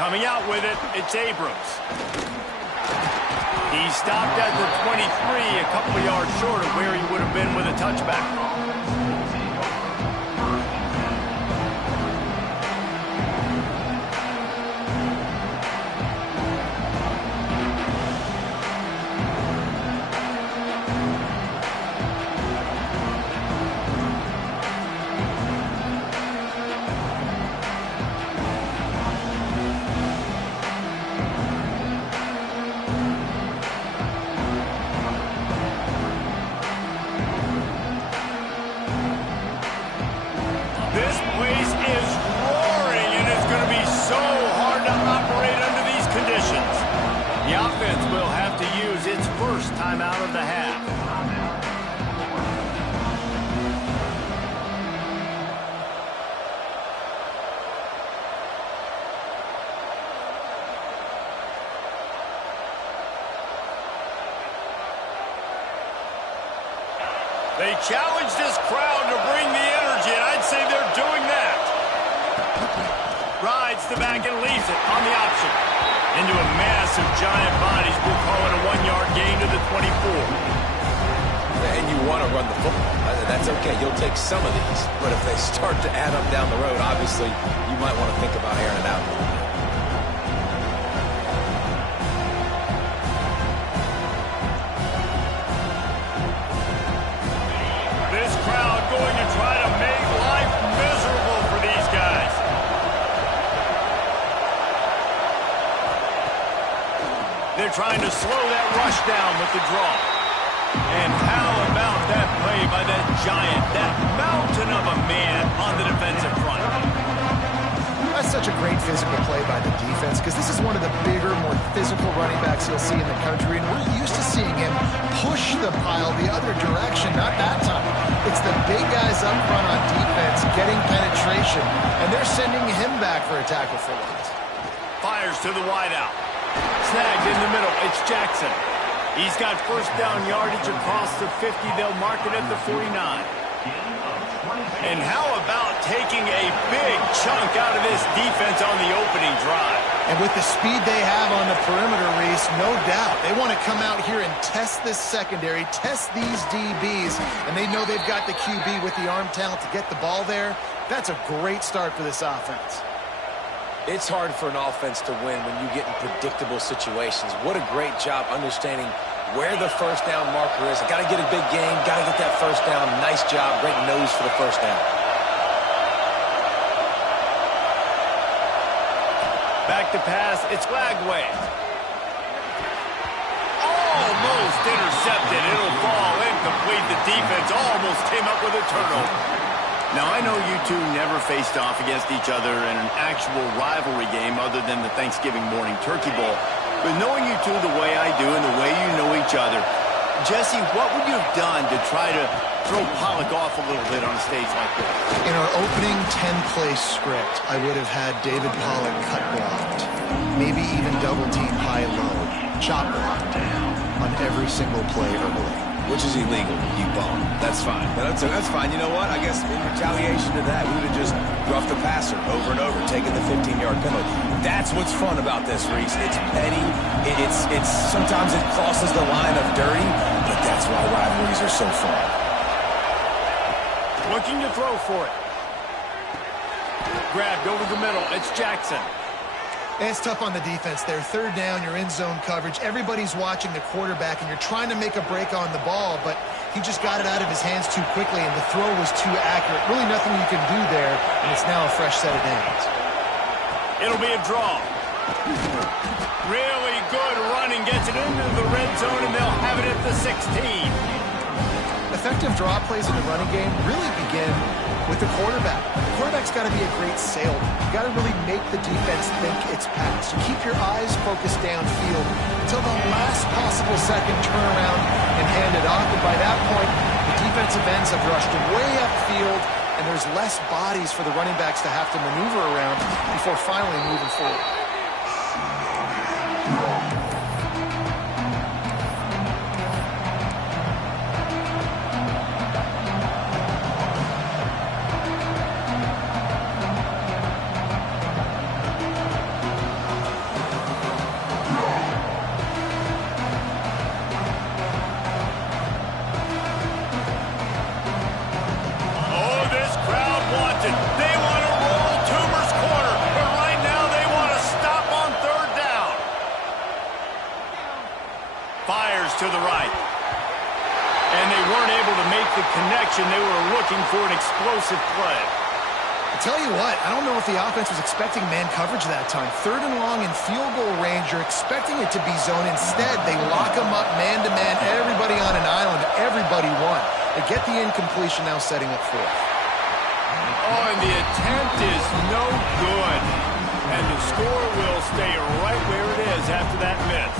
Coming out with it, it's Abrams. He stopped at the 23, a couple of yards short of where he would have been with a touchback. Timeout of the half. They challenge this crowd to bring the energy, and I'd say they're doing that. Rides the back and leaves it on the option. Into a massive giant bodies. We'll call it a 1-yard gain to the 24. And you want to run the football. That's okay. You'll take some of these. But if they start to add up down the road, obviously, you might want to think about airing it out. This crowd going to try to make life miserable for these guys. They're trying to slow that rush down with the draw. And how about that play by that giant, that mountain of a man on the defensive front? That's such a great physical play by the defense because this is one of the bigger, more physical running backs you'll see in the country, and we're used to seeing him push the pile the other direction. Not that time. It's the big guys up front on defense getting penetration, and they're sending him back for a tackle for loss. Fires to the wideout. Snagged in the middle. It's Jackson. He's got first down yardage across the 50. They'll mark it at the 49. And how about taking a big chunk out of this defense on the opening drive? And with the speed they have on the perimeter, Reese, no doubt, they want to come out here and test this secondary, test these DBs, and they know they've got the QB with the arm talent to get the ball there. That's a great start for this offense. It's hard for an offense to win when you get in predictable situations. What a great job understanding where the first down marker is. Got to get a big game, got to get that first down. Nice job, great nose for the first down. Back to pass, it's Lagway. Almost intercepted. It'll fall incomplete. The defense almost came up with a turnover. Now, I know you two never faced off against each other in an actual rivalry game other than the Thanksgiving morning turkey bowl. But knowing you two the way I do and the way you know each other, Jesse, what would you have done to try to throw Pollock off a little bit on a stage like this? In our opening 10-play script, I would have had David Pollock cut blocked, maybe even double-team high-low, chop blocked on every single play early. Which is illegal, you bum. That's fine. That's fine. You know what? I guess in retaliation to that, we would have just roughed the passer over and over, taking the 15-yard penalty. That's what's fun about this, Reese. It's petty. It's sometimes it crosses the line of dirty, but that's why rivalries are so fun. Looking to throw for it. Grabbed over the middle. It's Jackson. And it's tough on the defense there. Third down, you're in zone coverage. Everybody's watching the quarterback, and you're trying to make a break on the ball, but he just got it out of his hands too quickly, and the throw was too accurate. Really nothing you can do there, and it's now a fresh set of downs. It'll be a draw. Really good running. Gets it into the red zone, and they'll have it at the 16. Effective draw plays in the running game really begin with the quarterback. The quarterback's got to be a great salesman. You got to really make the defense think it's pass. You keep your eyes focused downfield until the last possible second, turn around and hand it off. And by that point, the defensive ends have rushed way upfield, and there's less bodies for the running backs to have to maneuver around before finally moving forward. to the right. And they weren't able to make the connection. They were looking for an explosive play. I tell you what, I don't know if the offense was expecting man coverage that time. 3rd and long in field goal range, you're expecting it to be zone. Instead, they lock them up man-to-man, everybody on an island, everybody won. They get the incompletion, now setting up 4th. Oh, and the attempt is no good. And the score will stay right where it is after that miss.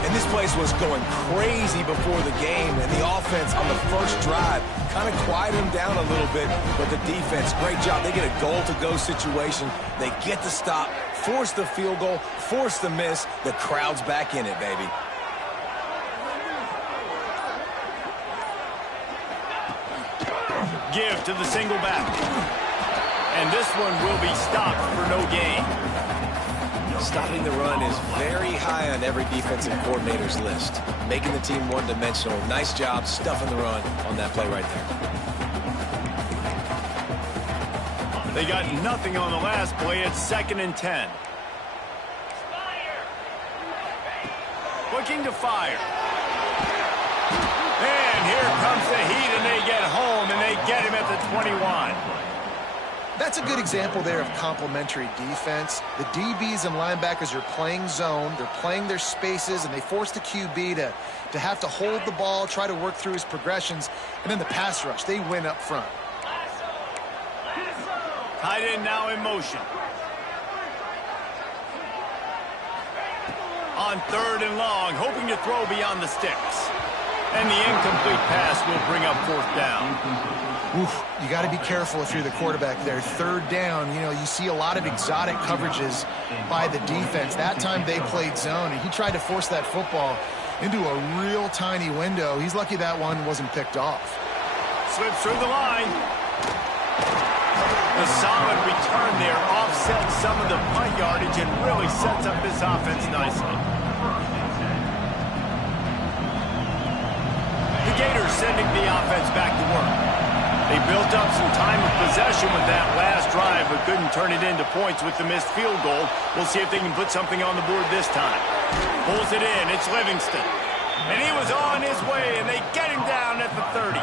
And this place was going crazy before the game, and the offense on the first drive kind of quieted them down a little bit, but the defense, great job. They get a goal-to-go situation. They get the stop, force the field goal, force the miss. The crowd's back in it, baby. Give to the single back. And this one will be stopped for no gain. Stopping the run is very high on every defensive coordinator's list. Making the team one-dimensional. Nice job stuffing the run on that play right there. They got nothing on the last play. It's 2nd and 10. Looking to fire. And here comes the heat, and they get home, and they get him at the 21. That's a good example there of complementary defense. The DBs and linebackers are playing zone, they're playing their spaces, and they force the QB to have to hold the ball, try to work through his progressions, and then the pass rush, they win up front. Tight end now in motion. On 3rd and long, hoping to throw beyond the sticks. And the incomplete pass will bring up 4th down. Oof, you got to be careful if you're the quarterback there. 3rd down, you know, you see a lot of exotic coverages by the defense. That time they played zone, and he tried to force that football into a real tiny window. He's lucky that one wasn't picked off. Slips through the line. The solid return there offsets some of the punt yardage and really sets up this offense nicely. The Gators sending the offense back to work. They built up some time of possession with that last drive, but couldn't turn it into points with the missed field goal. We'll see if they can put something on the board this time. Pulls it in. It's Livingston. And he was on his way, and they get him down at the 30.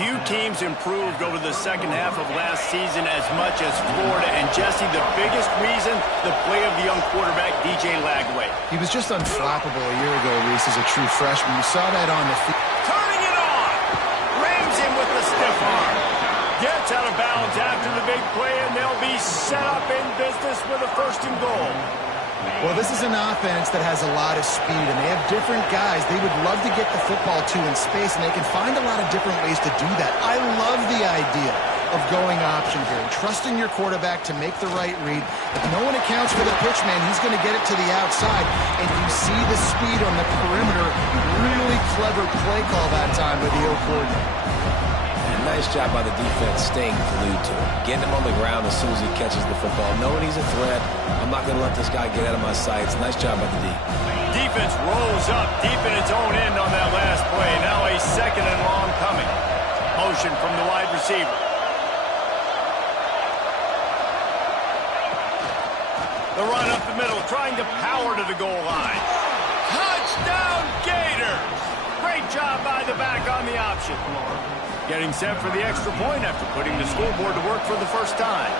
Few teams improved over the second half of last season as much as Florida. And, Jesse, the biggest reason, the play of the young quarterback, DJ Lagway. He was just unflappable a year ago, Reese, as a true freshman. You saw that on the field. Turning it on! Rams him with the stiff arm. Gets out of bounds after the big play, and they'll be set up in business with a 1st and goal. Well, this is an offense that has a lot of speed, and they have different guys they would love to get the football to in space, and they can find a lot of different ways to do that. I love the idea of going option here and trusting your quarterback to make the right read. If no one accounts for the pitch man, he's going to get it to the outside, and you see the speed on the perimeter. Really clever play call that time by the O coordinator. Nice job by the defense staying glued to him. Getting him on the ground as soon as he catches the football. Knowing he's a threat, I'm not going to let this guy get out of my sights. Nice job by the D. Defense rolls up deep in its own end on that last play. Now a 2nd and long coming. Motion from the wide receiver. The run up the middle, trying to power to the goal line. Touchdown Gators! Great job by the back on the option. Getting set for the extra point after putting the scoreboard to work for the first time.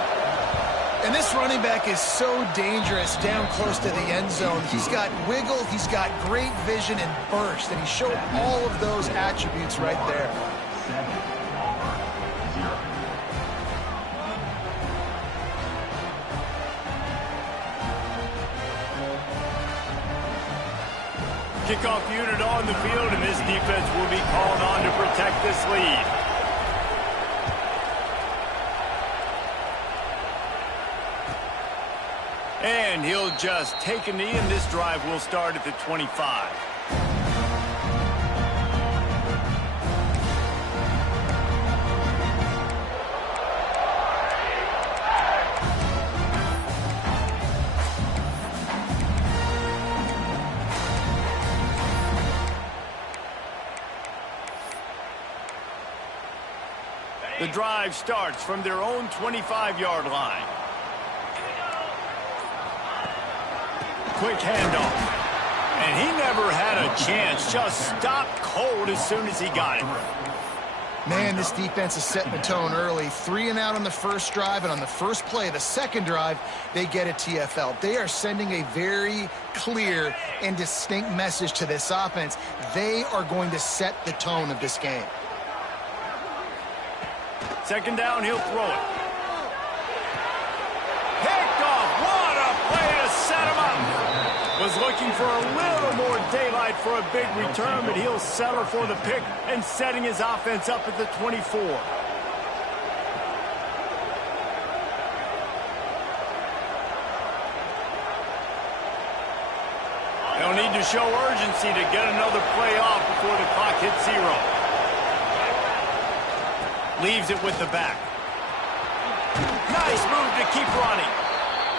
And this running back is so dangerous down close to the end zone. He's got wiggle, he's got great vision and burst, and he showed all of those attributes right there. Kickoff unit on the field, and this defense will be called on to protect this lead. And he'll just take a knee, and this drive will start at the 25. The drive starts from their own 25-yard line. Quick handoff. And he never had a chance. Just stopped cold as soon as he got it. Man, this defense is setting the tone early. 3 and out on the first drive, and on the first play, the second drive, they get a TFL. They are sending a very clear and distinct message to this offense. They are going to set the tone of this game. Second down, he'll throw it. Picked off. What a play to set him up. Was looking for a little more daylight for a big return, but he'll settle for the pick and setting his offense up at the 24. They'll need to show urgency to get another play off before the clock hits 0. Leaves it with the back. Nice move to keep running.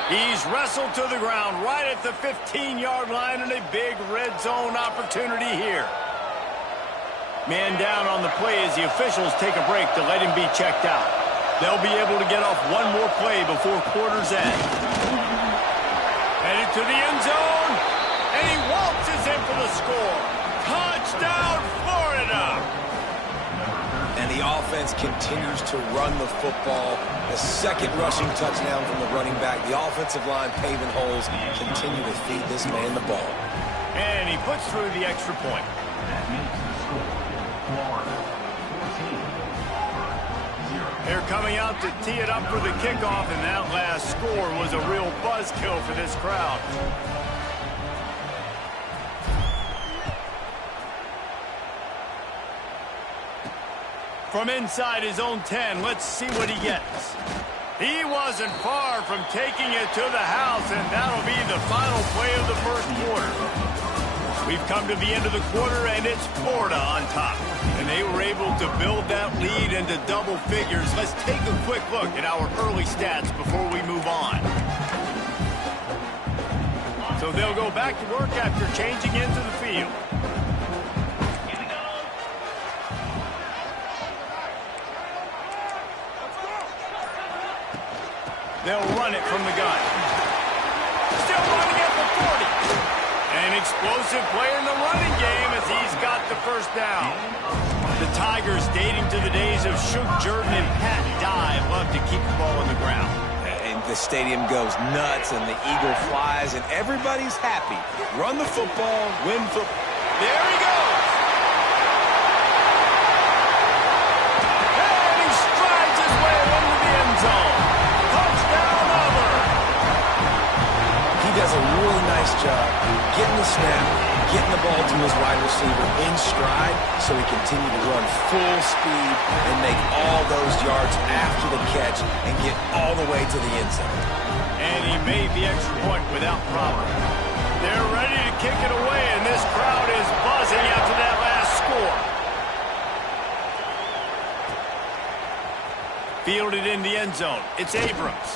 He's wrestled to the ground right at the 15-yard line, and a big red zone opportunity here. Man down on the play as the officials take a break to let him be checked out. They'll be able to get off one more play before quarter's end. Headed to the end zone, and he waltzes in for the score. Touchdown, Florida! And the offense continues to run the football. The second rushing touchdown from the running back. The offensive line paving holes, continue to feed this man the ball. And he puts through the extra point. They're coming out to tee it up for the kickoff, and that last score was a real buzzkill for this crowd. From inside his own 10, let's see what he gets. He wasn't far from taking it to the house, and that'll be the final play of the first quarter. We've come to the end of the quarter, and it's Florida on top. And they were able to build that lead into double figures. Let's take a quick look at our early stats before we move on. So they'll go back to work after changing into the field. They'll run it from the gun. Still running at the 40. An explosive play in the running game as he's got the first down. The Tigers, dating to the days of Shook Jordan and Pat Dye, love to keep the ball on the ground. And the stadium goes nuts, and the eagle flies, and everybody's happy. Run the football, win football. There he goes. And he strides his way into the end zone. Touchdown, Auburn. He does a really nice job getting the snap, getting the ball to his wide receiver in stride, so he continued to run full speed and make all those yards after the catch and get all the way to the end zone. And he made the extra point without problem. They're ready to kick it away, and this crowd is buzzing after that last score. Fielded in the end zone. It's Abrams.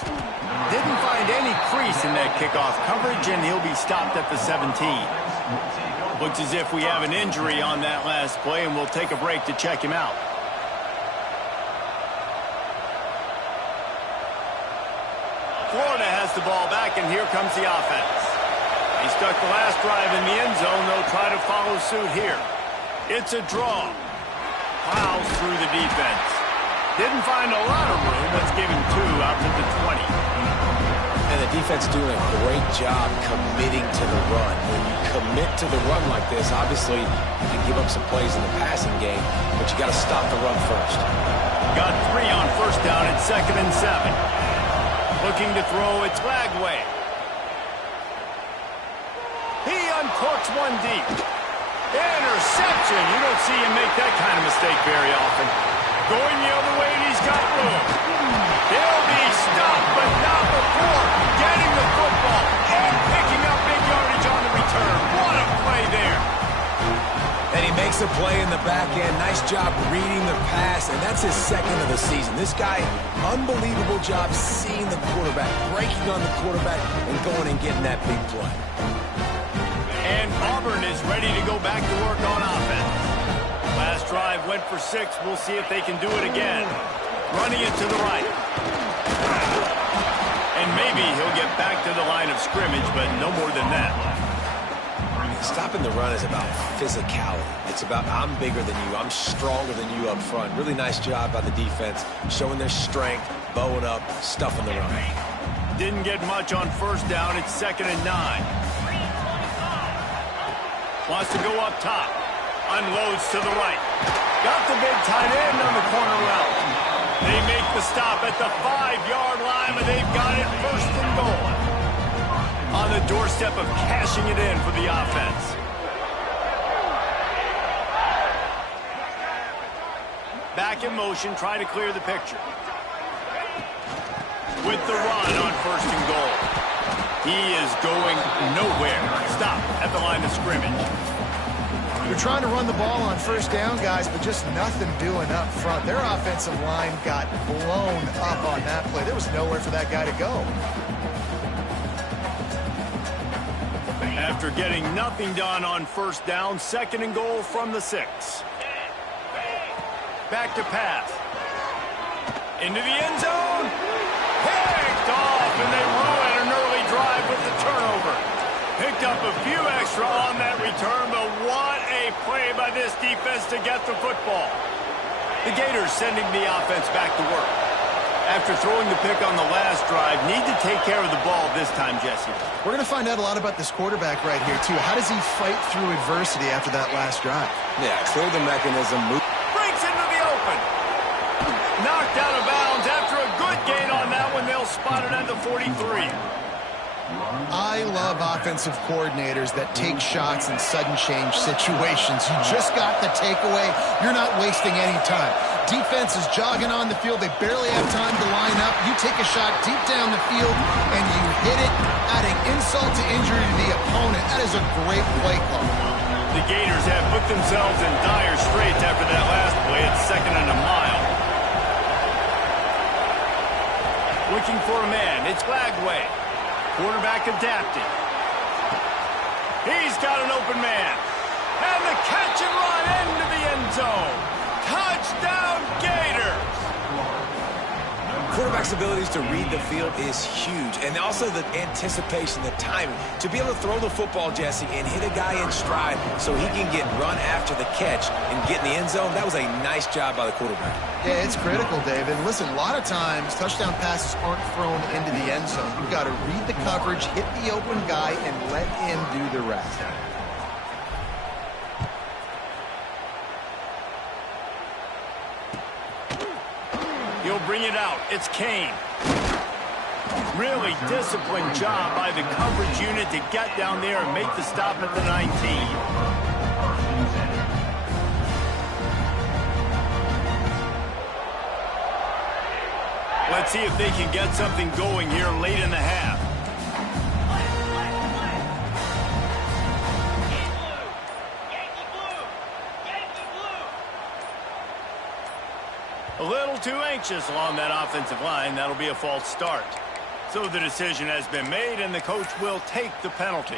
Didn't find any crease in that kickoff coverage, and he'll be stopped at the 17. Looks as if we have an injury on that last play, and we'll take a break to check him out. Florida has the ball back, and here comes the offense. He stuck the last drive in the end zone. They'll try to follow suit here. It's a draw. Plows through the defense. Didn't find a lot of room. Let's give him 2 out to the 20. And the defense doing a great job committing to the run. When you commit to the run like this, obviously you can give up some plays in the passing game, but you got to stop the run first. Got 3 on first down at 2nd and 7. Looking to throw, it's Lagway. He uncorks one deep. Interception. You don't see him make that kind of mistake very often. Going the other way, and he's got room. He'll be stopped, but not before getting the football and picking up big yardage on the return. What a play there. And he makes a play in the back end. Nice job reading the pass, and that's his 2nd of the season. This guy, unbelievable job seeing the quarterback, breaking on the quarterback, and going and getting that big play. And Auburn is ready to go back to work on offense. Last drive went for 6. We'll see if they can do it again. Running it to the right. And maybe he'll get back to the line of scrimmage, but no more than that. Stopping the run is about physicality. It's about I'm bigger than you, I'm stronger than you up front. Really nice job by the defense, showing their strength, bowing up, stuffing the run. Didn't get much on first down. It's 2nd and 9. Wants to go up top. Unloads to the right. Got the big tight end on the corner route. They make the stop at the 5-yard line, and they've got it 1st and goal. On the doorstep of cashing it in for the offense. Back in motion, trying to clear the picture. With the run on 1st and goal. He is going nowhere. Stop at the line of scrimmage. They're trying to run the ball on 1st down, guys, but just nothing doing up front. Their offensive line got blown up on that play. There was nowhere for that guy to go. After getting nothing done on 1st down, 2nd and goal from the 6. Back to pass. Into the end zone. Picked off, and they ruin an early drive with the turnover. Picked up a few extra on that return, but what a play by this defense to get the football. The Gators sending the offense back to work. After throwing the pick on the last drive, need to take care of the ball this time, Jesse. We're going to find out a lot about this quarterback right here, too. How does he fight through adversity after that last drive? Yeah, clear the mechanism. Breaks into the open. Knocked out of bounds after a good gain on that one. They'll spot it at the 43. I love offensive coordinators that take shots in sudden change situations. You just got the takeaway. You're not wasting any time. Defense is jogging on the field. They barely have time to line up. You take a shot deep down the field, and you hit it, adding insult to injury to the opponent. That is a great play call. The Gators have put themselves in dire straits after that last play. It's 2nd and a mile. Looking for a man. It's Glagway. Quarterback adapted. He's got an open man. And the catch and run into the end zone. Touchdown, Gators! Quarterback's abilities to read the field is huge. And also the anticipation, the timing. To be able to throw the football, Jesse, and hit a guy in stride so he can get run after the catch and get in the end zone, that was a nice job by the quarterback. Yeah, it's critical, David. Listen, a lot of times touchdown passes aren't thrown into the end zone. You've got to read the coverage, hit the open guy, and let him do the rest. He'll bring it out. It's Kane. Really disciplined job by the coverage unit to get down there and make the stop at the 19. Let's see if they can get something going here late in the half. A little too anxious along that offensive line. That'll be a false start. So the decision has been made, and the coach will take the penalty.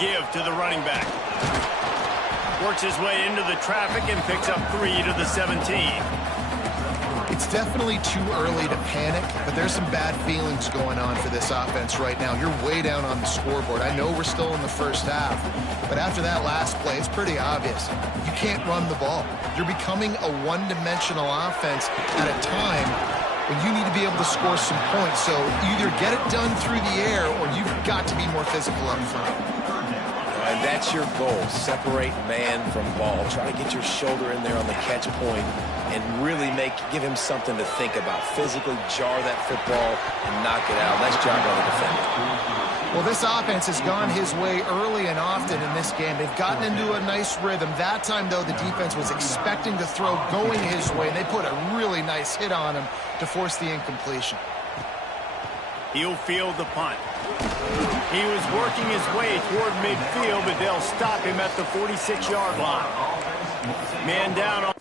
Give to the running back. Works his way into the traffic and picks up 3 to the 17. It's definitely too early to panic, but there's some bad feelings going on for this offense right now. You're way down on the scoreboard. I know we're still in the first half, but after that last play, it's pretty obvious. You can't run the ball. You're becoming a one-dimensional offense at a time when you need to be able to score some points. So either get it done through the air or you've got to be more physical up front. And that's your goal. Separate man from ball. Try to get your shoulder in there on the catch point and really give him something to think about. Physically jar that football and knock it out. Nice job by the defender. Well, this offense has gone his way early and often in this game. They've gotten into a nice rhythm. That time, though, the defense was expecting the throw going his way, and they put a really nice hit on him to force the incompletion. He'll field the punt. He was working his way toward midfield, but they'll stop him at the 46-yard line. Man down on...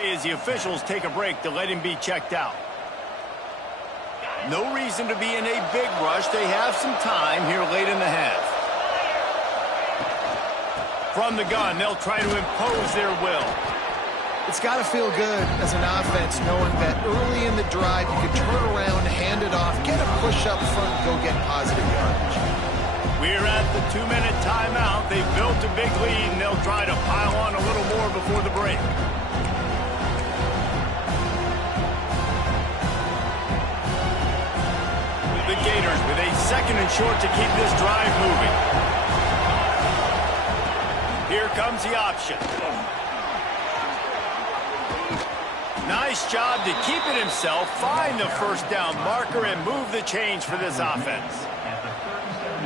As the officials take a break to let him be checked out. No reason to be in a big rush. They have some time here late in the half. From the gun, they'll try to impose their will. It's got to feel good as an offense knowing that early in the drive you can turn around, hand it off, get a push up front, go get positive yardage. We're at the 2-minute timeout. They've built a big lead, and they'll try to pile on a little more before the break. The Gators with a 2nd and short to keep this drive moving. Here comes the option. Nice job to keep it himself, find the first down marker, and move the chains for this offense.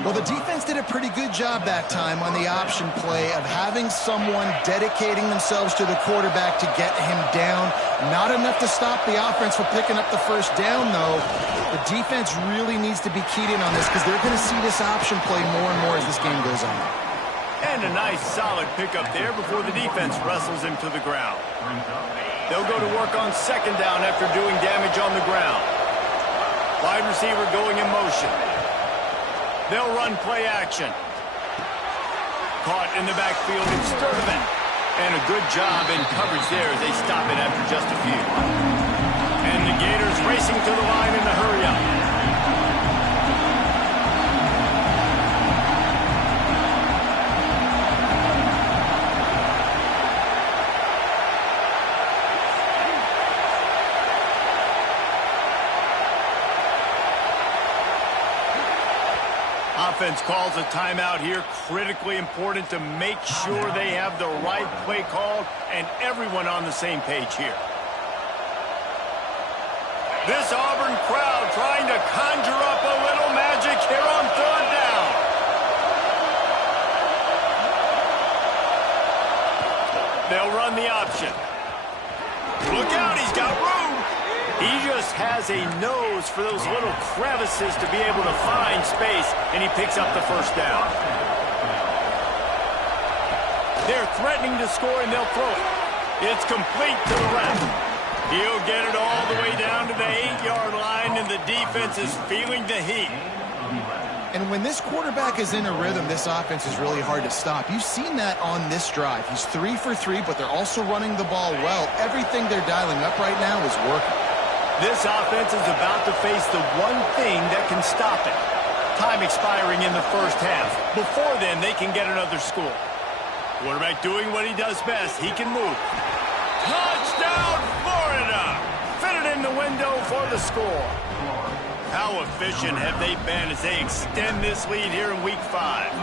Well, the defense did a pretty good job that time on the option play of having someone dedicating themselves to the quarterback to get him down. Not enough to stop the offense from picking up the first down, though. The defense really needs to be keyed in on this because they're going to see this option play more and more as this game goes on. And a nice solid pickup there before the defense wrestles him to the ground. They'll go to work on 2nd down after doing damage on the ground. Wide receiver going in motion. They'll run play action. Caught in the backfield in Sturdivant. And a good job in coverage there as they stop it after just a few. And the Gators racing to the line in the hurry-up. Offense calls a timeout here. Critically important to make sure they have the right play called and everyone on the same page here. This Auburn crowd trying to conjure up a little magic here on 3rd down. They'll run the option. Look out, he's got room. He just has a nose for those little crevices to be able to find space, and he picks up the first down. They're threatening to score, and they'll throw it. It's complete to the left. He'll get it all the way down to the 8-yard line, and the defense is feeling the heat. And when this quarterback is in a rhythm, this offense is really hard to stop. You've seen that on this drive. He's 3 for 3, but they're also running the ball well. Everything they're dialing up right now is working. This offense is about to face the one thing that can stop it. Time expiring in the first half. Before then, they can get another score. Quarterback doing what he does best. He can move. Touchdown, Florida! Fitted in the window for the score. How efficient have they been as they extend this lead here in Week 5?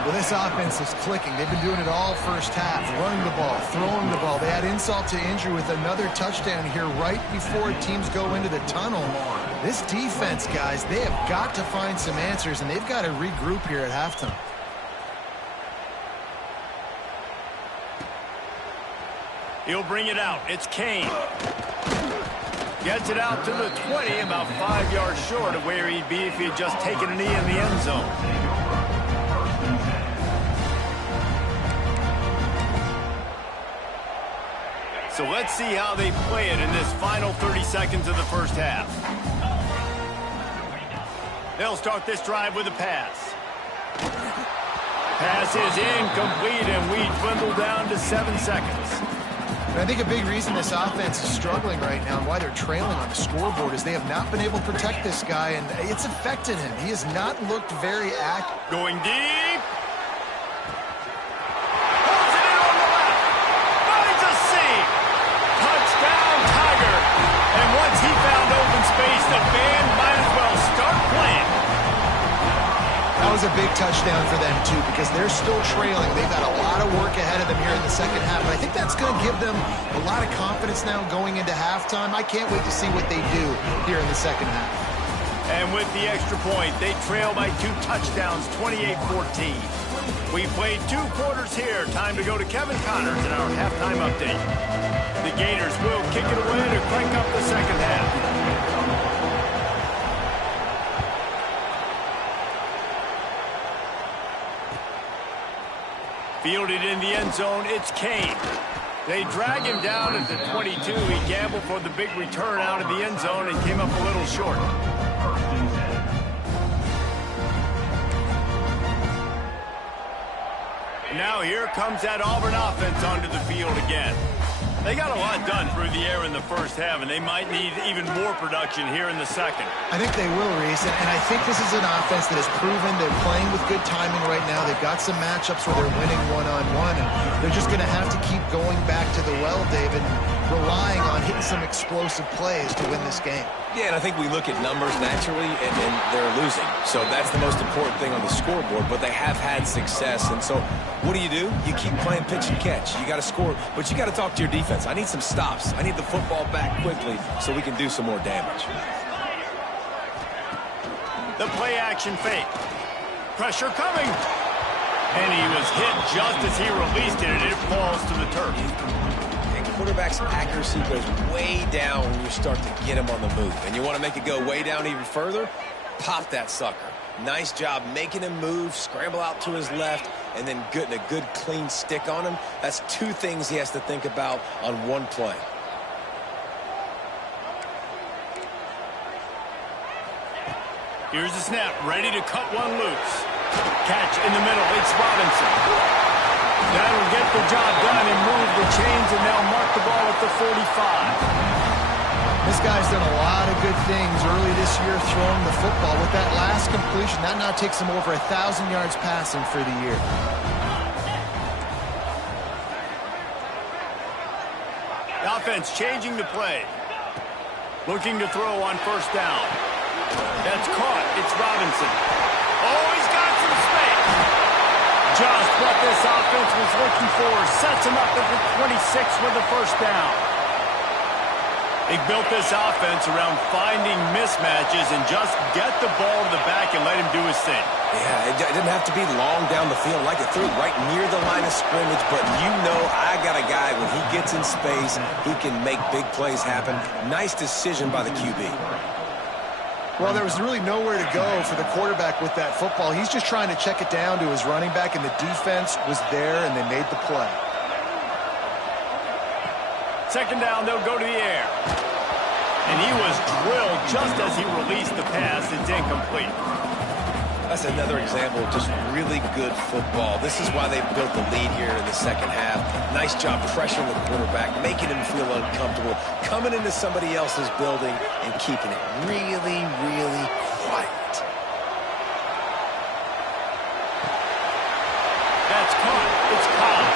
Well, this offense is clicking. They've been doing it all first half, running the ball, throwing the ball. They had insult to injury with another touchdown here right before teams go into the tunnel. This defense, guys, they have got to find some answers, and they've got to regroup here at halftime. He'll bring it out. It's Kane. Gets it out to the 20, about 5 yards short of where he'd be if he had just taken a knee in the end zone. So let's see how they play it in this final 30 seconds of the first half. They'll start this drive with a pass. Pass is incomplete, and we dwindle down to 7 seconds. And I think a big reason this offense is struggling right now and why they're trailing on the scoreboard is they have not been able to protect this guy, and it's affected him. He has not looked very active. Going deep. Pulls it in on the left. Finds a seam. Touchdown, Tiger. And once he found open space, the band might as well start playing. That was a big touchdown for them, too, because they're still trailing. They've got a lot of work ahead of them here in the second half, but I think that's going to give them a lot of confidence now going into halftime. I can't wait to see what they do here in the second half. And with the extra point, they trail by 2 touchdowns, 28-14. We played 2 quarters here. Time to go to Kevin Connors in our halftime update. The Gators will kick it away to crank up the second half. Fielded in the end zone, it's Kane. They drag him down at the 22. He gambled for the big return out of the end zone and came up a little short. Now here comes that Auburn offense onto the field again. They got a lot done through the air in the first half, and they might need even more production here in the second. I think they will, Reese, and I think this is an offense that has proven they're playing with good timing right now. They've got some matchups where they're winning one-on-one, and they're just going to have to keep going back to the well, David, and relying on hitting some explosive plays to win this game. Yeah, and I think we look at numbers naturally, and they're losing. So that's the most important thing on the scoreboard, but they have had success. And so what do? You keep playing pitch and catch. You got to score, but you got to talk to your defense. I need some stops. I need the football back quickly so we can do some more damage. The play action fake. Pressure coming. And he was hit just as he released it, and it falls to the turf. Quarterback's accuracy goes way down when you start to get him on the move. And you want to make it go way down even further? Pop that sucker. Nice job making him move, scramble out to his left, and then getting a good clean stick on him. That's two things he has to think about on one play. Here's the snap, ready to cut one loose. Catch in the middle, it's Robinson. That'll get the job done and move the chains, and they'll mark the ball at the 45. This guy's done a lot of good things early this year throwing the football. With that last completion, that now takes him over 1,000 yards passing for the year. The offense changing the play. Looking to throw on first down. That's caught. It's Robinson. Oh, he's got some space. Just what this offense was looking for. Sets him up at the 26 with the first down. They built this offense around finding mismatches and just get the ball to the back and let him do his thing. Yeah, it didn't have to be long down the field. Like it threw right near the line of scrimmage, but you know I got a guy, when he gets in space, he can make big plays happen. Nice decision by the QB. Well, there was really nowhere to go for the quarterback with that football. He's just trying to check it down to his running back, and the defense was there, and they made the play. Second down, they'll go to the air. And he was drilled just as he released the pass. It's incomplete. That's another example of just really good football. This is why they built the lead here in the second half. Nice job pressuring the quarterback, making him feel uncomfortable, coming into somebody else's building and keeping it really, really quiet. That's caught. It's caught.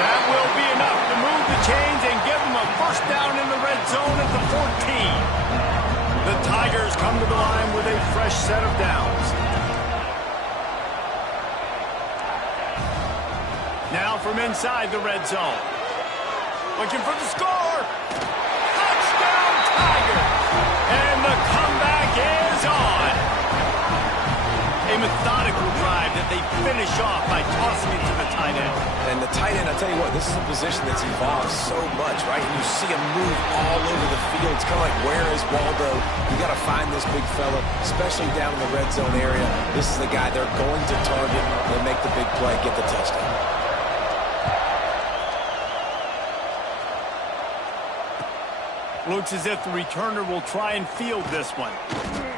That will be enough to move the chains and give them a first down in the red zone at the 14. The Tigers come to the line with a fresh set of downs. Now from inside the red zone. Looking for the score. Touchdown, Tigers. And the comeback is on. A methodical drive that they finish off by tossing it to the tight end. And the tight end, I'll tell you what, this is a position that's evolved so much, right? And you see him move all over the field. It's kind of like, where is Waldo? You got to find this big fella, especially down in the red zone area. This is the guy they're going to target. They make the big play, get the touchdown. Looks as if the returner will try and field this one.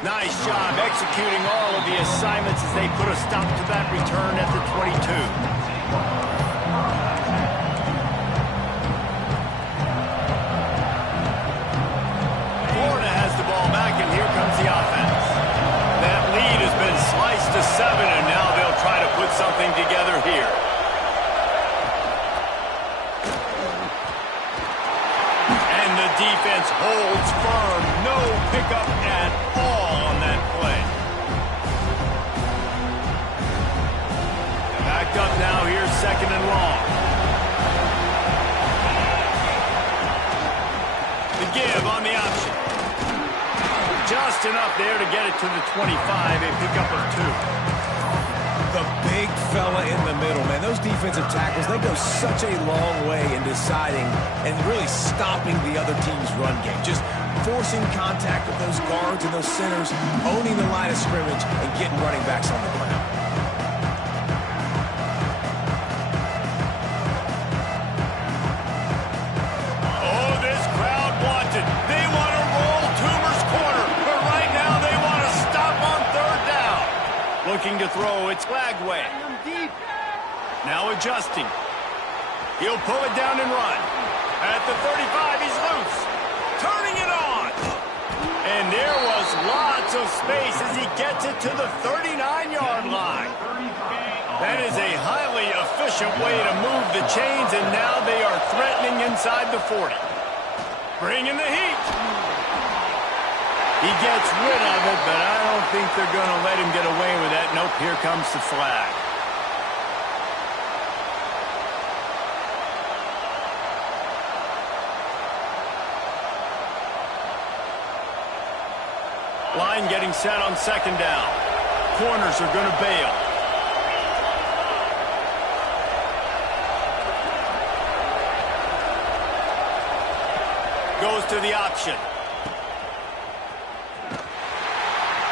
Nice job executing all of the assignments as they put a stop to that return at the 22. Florida has the ball back, and here comes the offense. That lead has been sliced to 7, and now they'll try to put something together here. Defense holds firm. No pickup at all on that play. Backed up now. Here's second and long. The give on the option. Just enough there to get it to the 25. A pickup of 2. The big fella in the middle, man. Those defensive tackles, they go such a long way in deciding and really stopping the other team's run game. Just forcing contact with those guards and those centers, owning the line of scrimmage, and getting running backs on the ground. throw. It's flag way. Now adjusting. He'll pull it down and run. At the 35, he's loose. Turning it on. And there was lots of space as he gets it to the 39-yard line. That is a highly efficient way to move the chains, and now they are threatening inside the 40. Bringing the heat. He gets rid of it, but I don't think they're going to let him get away with that. Nope, here comes the flag. Line getting set on second down. Corners are going to bail. Goes to the option.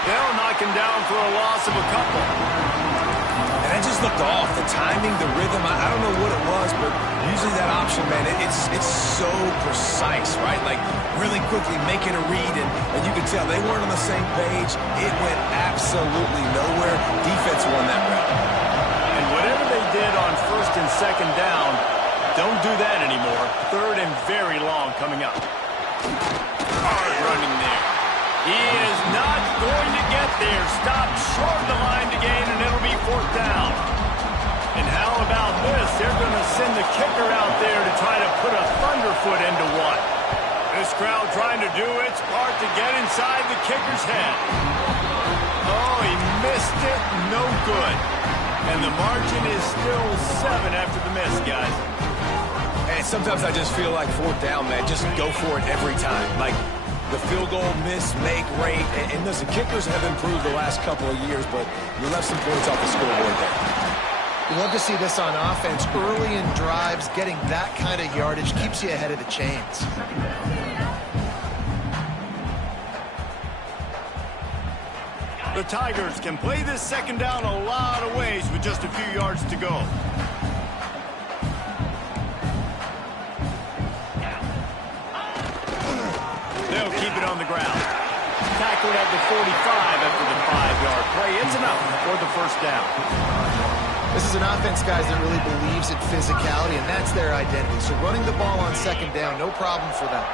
They'll knock him down for a loss of a couple. And it just looked off. The timing, the rhythm, I don't know what it was, but usually that option, man, it's so precise, right? Like really quickly making a read, and you could tell they weren't on the same page. It went absolutely nowhere. Defense won that round. And whatever they did on first and second down, don't do that anymore. Third and very long coming up. Hard running there. He is not going to get there. Stopped short of the line to gain, and it'll be fourth down. And how about this? They're going to send the kicker out there to try to put a thunderfoot into one. This crowd trying to do its part to get inside the kicker's head. Oh, he missed it. No good. And the margin is still 7 after the miss, guys. And sometimes I just feel like fourth down, man. Just go for it every time. Like the field goal miss, make rate. And listen, kickers have improved the last couple of years, but you left some points off the scoreboard there. You love to see this on offense. Early in drives, getting that kind of yardage keeps you ahead of the chains. The Tigers can play this second down a lot of ways with just a few yards to go. They'll keep it on the ground. Tackled at the 45 after the 5-yard play. It's enough for the first down. This is an offense, guys, that really believes in physicality, and that's their identity. So running the ball on second down, no problem for them.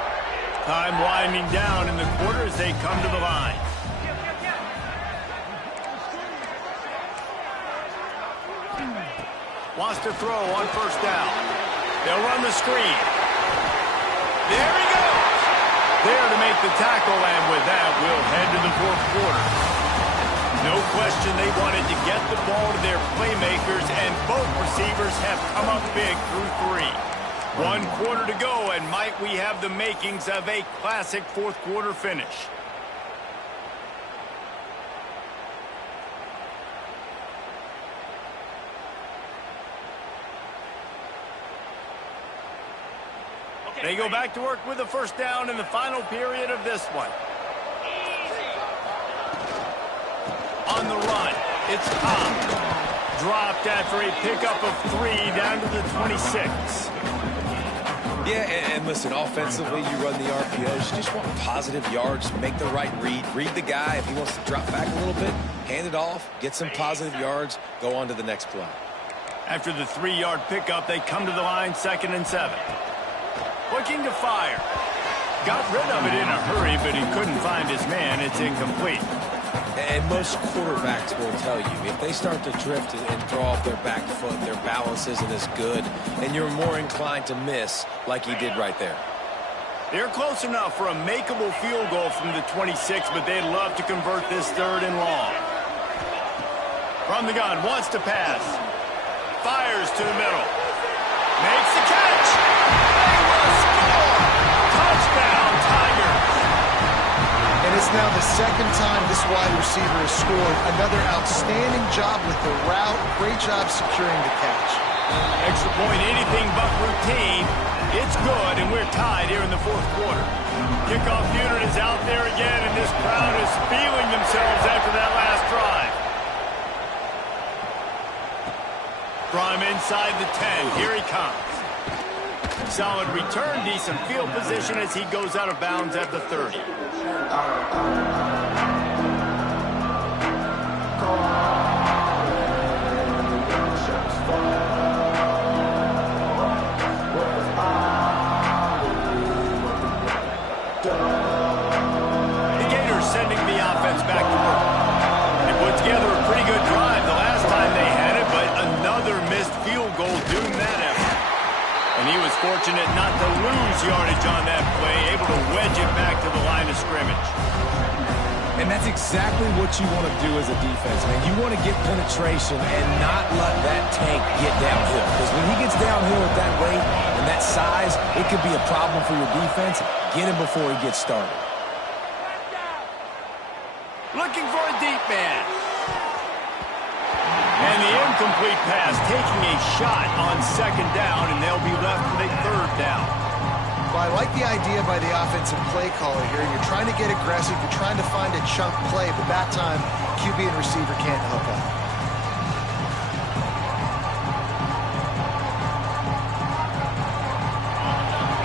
Time winding down in the quarter as they come to the line. Wants to throw on first down. They'll run the screen. There he goes. There to make the tackle, and with that, we'll head to the fourth quarter. No question they wanted to get the ball to their playmakers, and both receivers have come up big through 3. 1 quarter to go, and might we have the makings of a classic fourth quarter finish. They go back to work with a first down in the final period of this one. On the run, it's Cobb. Dropped after a pickup of 3 down to the 26. Yeah, and listen, offensively, you run the RPOs. You just want positive yards, make the right read the guy. If he wants to drop back a little bit, hand it off, get some positive yards, go on to the next play. After the 3-yard pickup, they come to the line, 2nd and 7. Looking to fire. Got rid of it in a hurry, but he couldn't find his man. It's incomplete. And most quarterbacks will tell you, if they start to drift and throw off their back foot, their balance isn't as good, and you're more inclined to miss like he did right there. They're close enough for a makeable field goal from the 26, but they'd love to convert this 3rd and long. From the gun, wants to pass. Fires to the middle. Makes the catch. They will score. Touchdown, Tigers. And it's now the 2nd time this wide receiver has scored. Another outstanding job with the route. Great job securing the catch. Extra point, anything but routine. It's good, and we're tied here in the 4th quarter. Kickoff unit is out there again, and this crowd is feeling themselves after that last drive. From inside the 10, here he comes. Solid return, decent field position as he goes out of bounds at the 30. fortunate not to lose yardage on that play, able to wedge it back to the line of scrimmage. And that's exactly what you want to do as a defense, man. You want to get penetration and not let that tank get downhill. Because when he gets downhill at that rate and that size, it could be a problem for your defense. Get him before he gets started. Looking for a deep man. And the incomplete pass taking a shot on second down, and they'll be left with a third down. Well, I like the idea by the offensive play caller here. You're trying to get aggressive. You're trying to find a chunk play, but that time, QB and receiver can't hook up.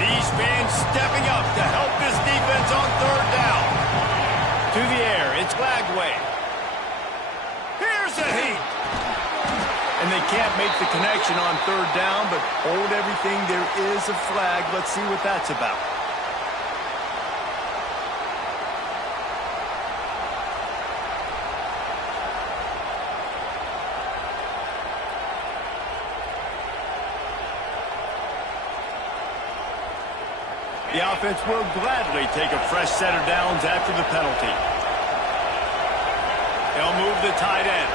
These fans stepping up to help this defense on third down. To the air, it's Lagway. Here's a heat. And they can't make the connection on third down, but hold everything. There is a flag. Let's see what that's about. The offense will gladly take a fresh set of downs after the penalty. They'll move the tight end.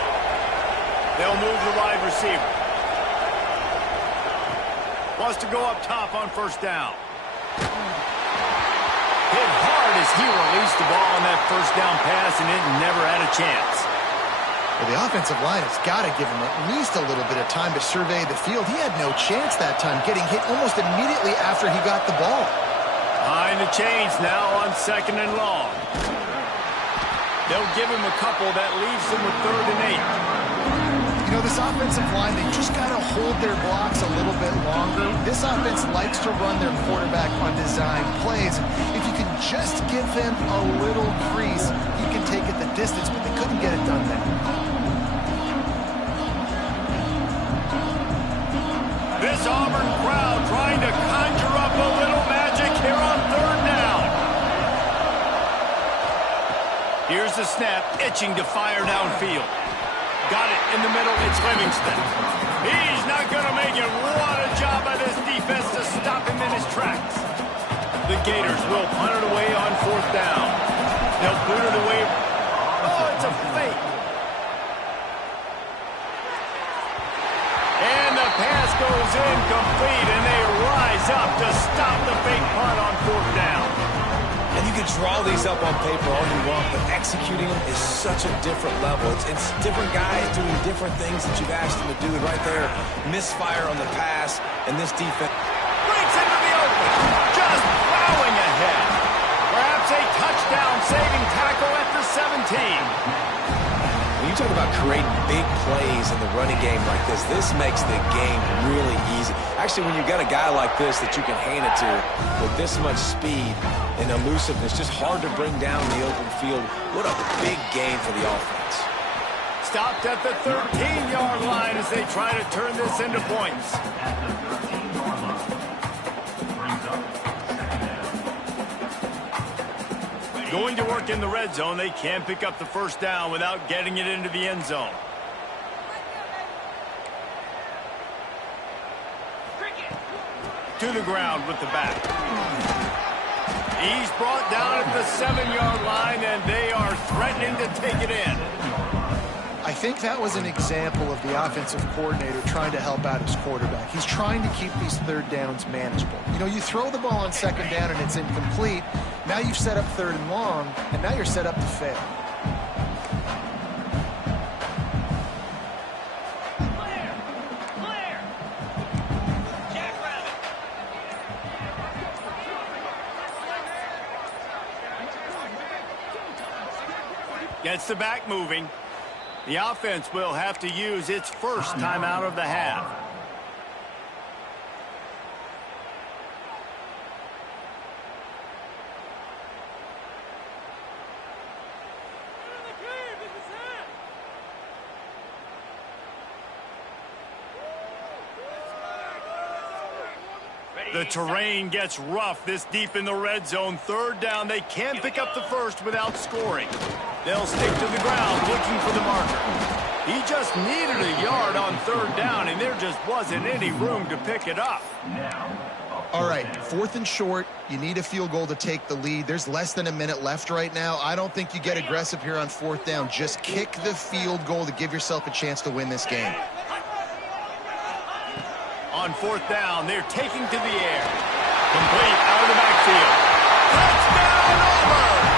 They'll move the wide receiver. Wants to go up top on first down. Hit hard as he released the ball on that first down pass, and it never had a chance. Well, the offensive line has got to give him at least a little bit of time to survey the field. He had no chance that time, getting hit almost immediately after he got the ball. Behind the chains now on second and long. They'll give him a couple. That leaves him with 3rd and 8. You know, this offensive line, they just got to hold their blocks a little bit longer. This offense likes to run their quarterback on design plays. If you can just give him a little crease, he can take it the distance, but they couldn't get it done there. This Auburn crowd trying to conjure up a little magic here on third down. Here's the snap, itching to fire downfield. Got it in the middle, it's Livingston. He's not going to make it. What a job by this defense to stop him in his tracks. The Gators will punt it away on 4th down. They'll boot it away. Oh, it's a fake. And the pass goes incomplete, and they rise up to stop the fake punt on 4th down. And you can draw these up on paper all you want, but executing them is such a different level. It's different guys doing different things that you've asked them to do. And right there, misfire on the pass, and this defense Breaks into the open, just plowing ahead. Perhaps a touchdown-saving tackle at the 17. When you talk about creating big plays in the running game like this makes the game really easy. Actually, when you've got a guy like this that you can hand it to with this much speed and elusiveness, just hard to bring down the open field. What a big game for the offense. Stopped at the 13-yard line as they try to turn this into points. Going to work in the red zone. They can't pick up the first down without getting it into the end zone. To the ground with the back. He's brought down at the 7-yard line, and they are threatening to take it in. I think that was an example of the offensive coordinator trying to help out his quarterback. He's trying to keep these third downs manageable. You know, you throw the ball on second down and it's incomplete. Now you've set up 3rd and long, and now you're set up to fail. Gets the back moving. The offense will have to use its first timeout of the half. The terrain gets rough this deep in the red zone. 3rd down. They can't pick up the first without scoring. They'll stick to the ground looking for the marker. He just needed a yard on 3rd down, and there just wasn't any room to pick it up. Now, a All right, 4th and short. You need a field goal to take the lead. There's less than a minute left right now. I don't think you get aggressive here on 4th down. Just kick the field goal to give yourself a chance to win this game. On 4th down, they're taking to the air. Complete out of the backfield. Touchdown, Auburn!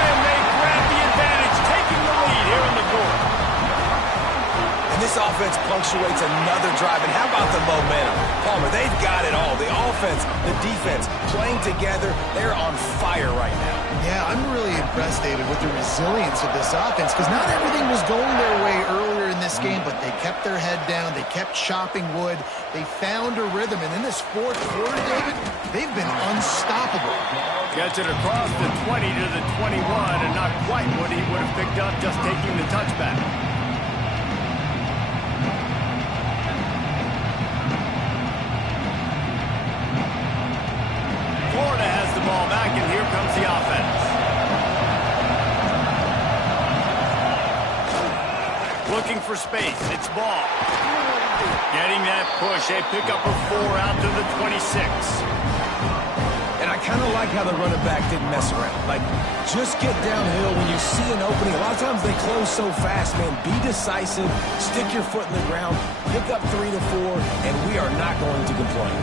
And they grab the advantage, taking the lead here in the 4th. And this offense punctuates another drive. And how about the momentum? Palmer, they've got it all. The offense, the defense, playing together. They're on fire right now. Yeah, I'm really impressed, David, with the resilience of this offense, because not everything was going their way earlier in this game, but they kept their head down. They kept chopping wood. They found a rhythm. And in this 4th quarter, David, they've been unstoppable. Gets it across the 20 to the 21, and not quite what he would have picked up just taking the touchback. Florida has the ball back, and here comes the offense. Looking for space. It's ball. Getting that push. A pickup of 4 out to the 26. And I kind of like how the running back didn't mess around. Like, just get downhill when you see an opening. A lot of times they close so fast, man. Be decisive. Stick your foot in the ground. Pick up 3 to 4, and we are not going to complain.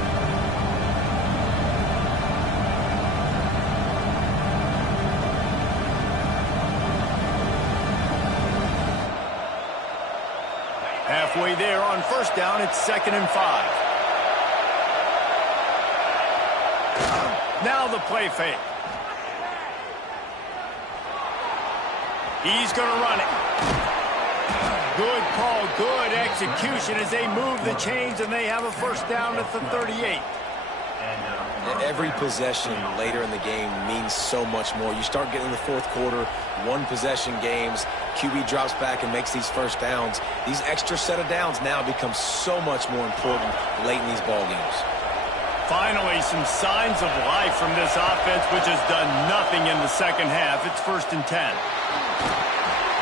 Halfway there on 1st down, it's 2nd and 5. Now the play fake. He's going to run it. Good call, good execution as they move the chains, and they have a 1st down at the 38. Every possession later in the game means so much more. You start getting in the 4th quarter, 1-possession games, QB drops back and makes these 1st downs. These extra set of downs now become so much more important late in these ball games. Finally, some signs of life from this offense, which has done nothing in the 2nd half. It's 1st and 10.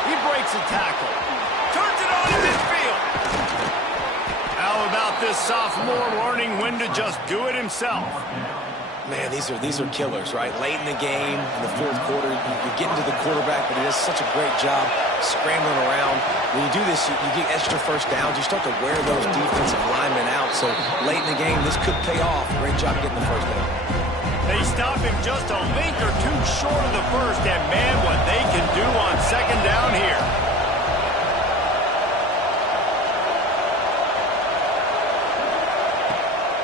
He breaks a tackle. Turns it on in midfield. How about this sophomore learning when to just do it himself? Man, these are killers, right? Late in the game, in the 4th quarter, you're getting to the quarterback, but he does such a great job scrambling around. When you do this, you get extra 1st downs. You start to wear those defensive linemen out. So late in the game, this could pay off. Great job getting the 1st down. They stop him just a link or 2 short of the 1st, and man, what they can do on 2nd down here.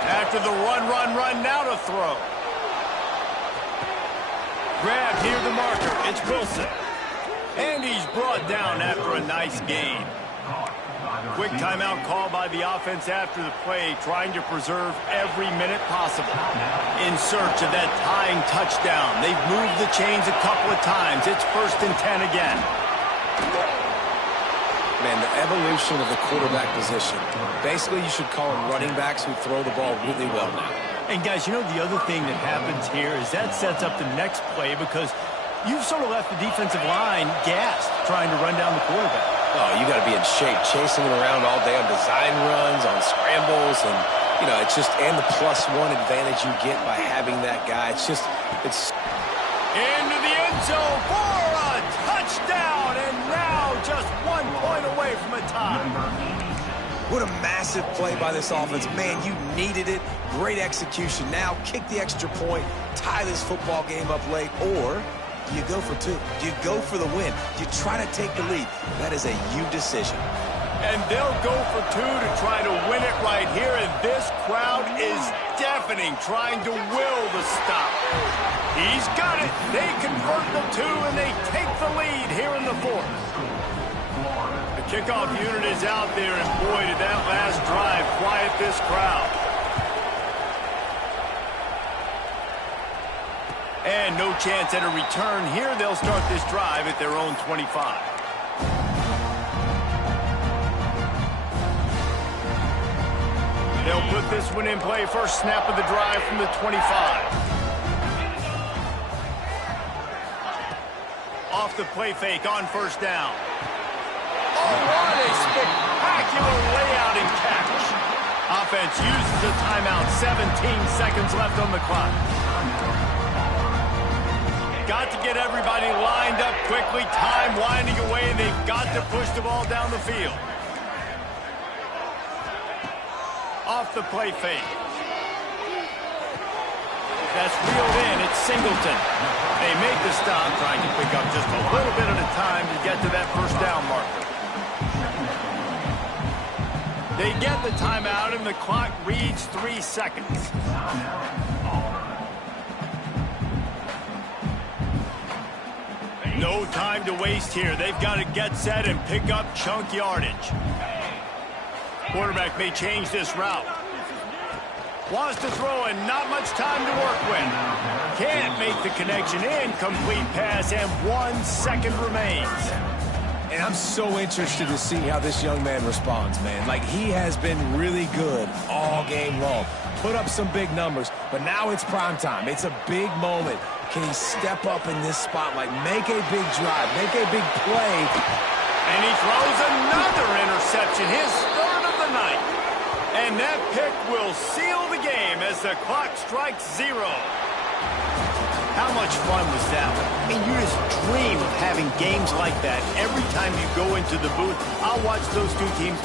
After the run, now to throw. Grabbed near the marker. It's Wilson. And he's brought down after a nice gain. Quick timeout call by the offense after the play, trying to preserve every minute possible. In search of that tying touchdown. They've moved the chains a couple of times. It's 1st and 10 again. Man, the evolution of the quarterback position. Basically, you should call them running backs who throw the ball really well now. And guys, you know the other thing that happens here is that sets up the next play because you've sort of left the defensive line gassed trying to run down the quarterback. Oh, you got to be in shape, chasing him around all day on design runs, on scrambles, and, you know, it's just, and the +1 advantage you get by having that guy. It's into the end zone for a touchdown, and now just 1 point away from a tie. What a massive play by this offense. Man, you needed it. Great execution. Now kick the extra point, tie this football game up late, or do you go for 2? Do you go for the win? Do you try to take the lead? That is a you decision. And they'll go for 2 to try to win it right here, and this crowd is deafening, trying to will the stop. He's got it. They convert the 2, and they take the lead here in the 4th. The kickoff unit is out there, and boy, did that last drive quiet this crowd. And no chance at a return here. They'll start this drive at their own 25. They'll put this one in play. First snap of the drive from the 25. Off the play fake on 1st down. Oh, what a spectacular layout and catch. Offense uses a timeout. 17 seconds left on the clock. Got to get everybody lined up quickly. Time winding away, and they've got to push the ball down the field. Off the play fake. That's reeled in. It's Singleton. They make the stop, trying to pick up just a little bit at a time to get to that first down marker. They get the timeout, and the clock reads 3 seconds. No time to waste here. They've got to get set and pick up chunk yardage. Quarterback may change this route. Wants to throw and not much time to work with. Can't make the connection. Incomplete pass, and 1 second remains. And I'm so interested to see how this young man responds, man. Like, he has been really good all game long. Put up some big numbers, but now it's prime time. It's a big moment. Can he step up in this spotlight, make a big drive, make a big play? And he throws another interception, his third of the night. And that pick will seal the game as the clock strikes 0. How much fun was that one? I mean, you just dream of having games like that every time you go into the booth. I'll watch those two teams